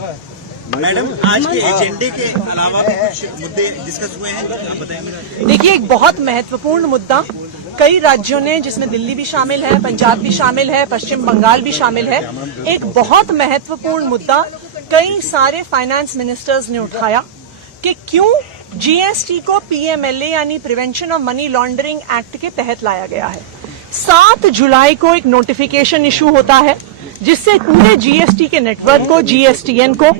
Madam, आज के एजेंडे के अलावा भी कुछ मुद्दे डिस्कस हुए हैं, आप बताएंगे। देखिए, एक बहुत महत्वपूर्ण मुद्दा कई राज्यों ने, जिसमें दिल्ली भी शामिल है, पंजाब भी शामिल है, पश्चिम बंगाल भी शामिल है, एक बहुत महत्वपूर्ण मुद्दा कई सारे फाइनेंस मिनिस्टर्स ने उठाया कि क्यों जीएसटी को पीएमएलए यानी prevention of money laundering act के तहत लाया गया है। 7 जुलाई को एक नोटिफिकेशन इशू होता है जिससे पूरे जीएसटी के नेटवर्क को, जीएसटीएन को,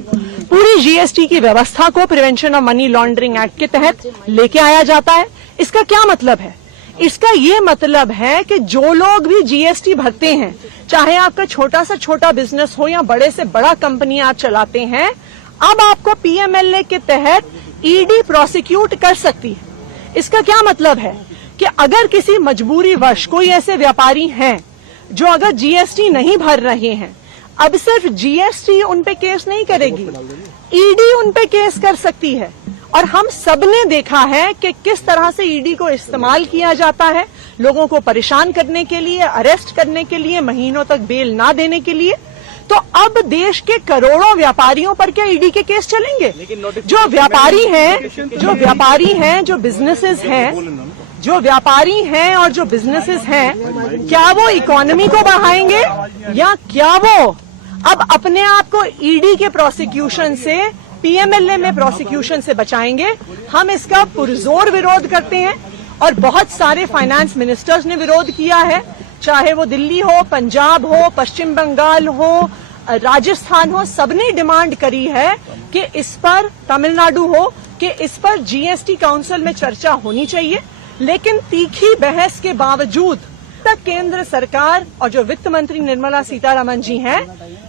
पूरी जीएसटी की व्यवस्था को prevention of money laundering act के तहत लेके आया जाता है। इसका क्या मतलब है? इसका ये मतलब है कि जो लोग भी जीएसटी भरते हैं, चाहे आपका छोटा से छोटा बिजनेस हो या बड़े से बड़ा कंपनी आप चलाते हैं, अब आपको पीएमएलए के तहत ईडी प्रोसिक्यूट कर सकती है। इसका क्या मतलब है कि अगर किसी मजबूरीवश कोई ऐसे व्यापारी हैं जो अगर जीएसटी नहीं भर रहे हैं, अब सिर्फ जीएसटी उन पे केस नहीं करेगी, ईडी उन पे केस कर सकती है। और हम सबने देखा है कि किस तरह से ईडी को इस्तेमाल किया जाता है लोगों को परेशान करने के लिए, अरेस्ट करने के लिए, महीनों तक बेल ना देने के लिए। तो अब देश के करोड़ों व्यापारियों पर क्या ईडी के केस चलेंगे? जो व्यापारी हैं, जो बिजनेसेस हैं, जो व्यापारी हैं और जो बिजनेसेस हैं, क्या वो इकोनॉमी को बढ़ाएंगे या क्या वो अब अपने आप को ईडी के प्रोसिक्यूशन से, पीएमएलए में प्रोसिक्यूशन से बचाएंगे? हम इसका पुरजोर विरोध करते हैं और बहुत सारे फाइनेंस मिनिस्टर्स ने विरोध किया है, चाहे वो दिल्ली हो, पंजाब हो, पश्चिम बंगाल हो, राजस्थान हो, सबने डिमांड करी है कि इस पर, तमिलनाडु हो, कि इस पर जीएसटी काउंसिल में चर्चा होनी चाहिए। लेकिन तीखी बहस के बावजूद तक केंद्र सरकार और जो वित्त मंत्री निर्मला सीतारमण जी हैं,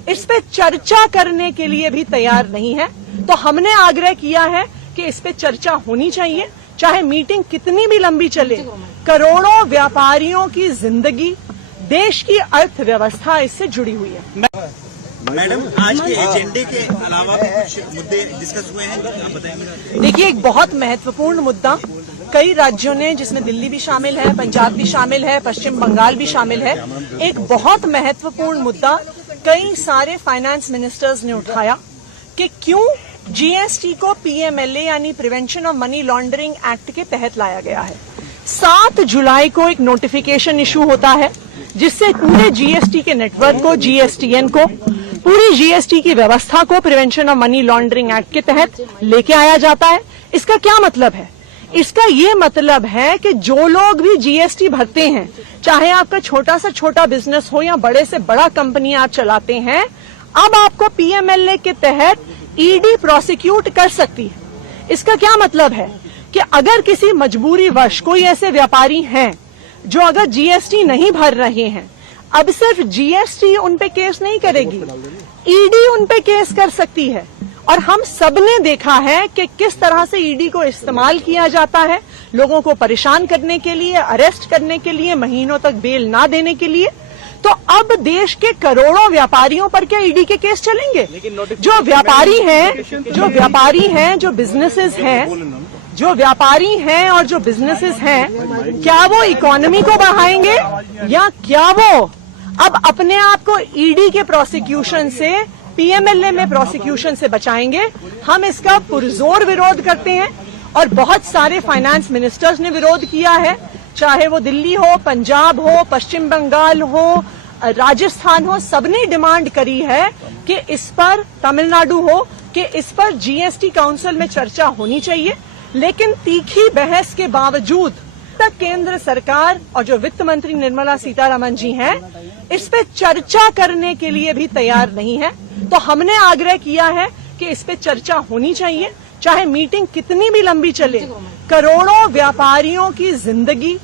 इस पे चर्चा करने के लिए भी तैयार नहीं है। तो हमने आग्रह किया है कि इस पे चर्चा होनी चाहिए, चाहे मीटिंग कितनी भी लंबी चले। करोड़ों व्यापारियों की जिंदगी, देश की अर्थव्यवस्था इससे जुड़ी हुई है। मैडम, आज के एजेंडे के अलावा भी कुछ मुद्दे डिस्कस हुए हैं, आप बताएंगे। देखिए, एक बहुत महत्वपूर्ण मुद्दा कई राज्यों ने, जिसमें दिल्ली भी शामिल है, पंजाब भी शामिल है, पश्चिम बंगाल भी शामिल है, एक बहुत महत्वपूर्ण मुद्दा कई सारे फाइनेंस मिनिस्टर्स ने उठाया कि क्यों जीएसटी को पीएमएलए यानी prevention of money laundering act के तहत लाया गया है। 7 जुलाई को एक नोटिफिकेशन इशू होता है जिससे पूरे जीएसटी के नेटवर्क को, जीएसटीएन को, पूरी जीएसटी की व्यवस्था को prevention of money laundering act के तहत लेके आया जाता है। इसका क्या मतलब है? इसका ये मतलब है कि जो लोग भी जीएसटी भरते हैं, चाहे आपका छोटा से छोटा बिजनेस हो या बड़े से बड़ा कंपनी आप चलाते हैं, अब आपको पीएमएलए के तहत ईडी प्रोसिक्यूट कर सकती है। इसका क्या मतलब है कि अगर किसी मजबूरीवश कोई ऐसे व्यापारी हैं जो अगर जीएसटी नहीं भर रहे हैं, अब सिर्फ जीएसटी उन पे केस नहीं करेगी, ईडी उन पे केस कर सकती है। और हम सबने देखा है कि किस तरह से ईडी को इस्तेमाल किया जाता है लोगों को परेशान करने के लिए, अरेस्ट करने के लिए, महीनों तक बेल ना देने के लिए। तो अब देश के करोड़ों व्यापारियों पर क्या ईडी के केस चलेंगे? जो व्यापारी हैं, जो बिजनेसेस हैं, जो व्यापारी हैं और जो बिजनेसेस हैं, क्या वो इकोनॉमी को बढ़ाएंगे या क्या वो अब अपने आप को ईडी के प्रोसिक्यूशन से, पीएमएलए में प्रोसिक्यूशन से बचाएंगे? हम इसका पुरजोर विरोध करते हैं और बहुत सारे फाइनेंस मिनिस्टर्स ने विरोध किया है, चाहे वो दिल्ली हो, पंजाब हो, पश्चिम बंगाल हो, राजस्थान हो, सबने डिमांड करी है कि इस पर, तमिलनाडु हो, कि इस पर जीएसटी काउंसिल में चर्चा होनी चाहिए। लेकिन तीखी बहस के बावजूद तक केंद्र सरकार और जो वित्त मंत्री निर्मला सीतारमण जी हैं, इस पे चर्चा करने के लिए भी तैयार नहीं है। तो हमने आग्रह किया है कि इस पे चर्चा होनी चाहिए, चाहे मीटिंग कितनी भी लंबी चले। करोड़ों व्यापारियों की जिंदगी,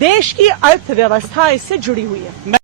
देश की अर्थव्यवस्था इससे जुड़ी हुई है।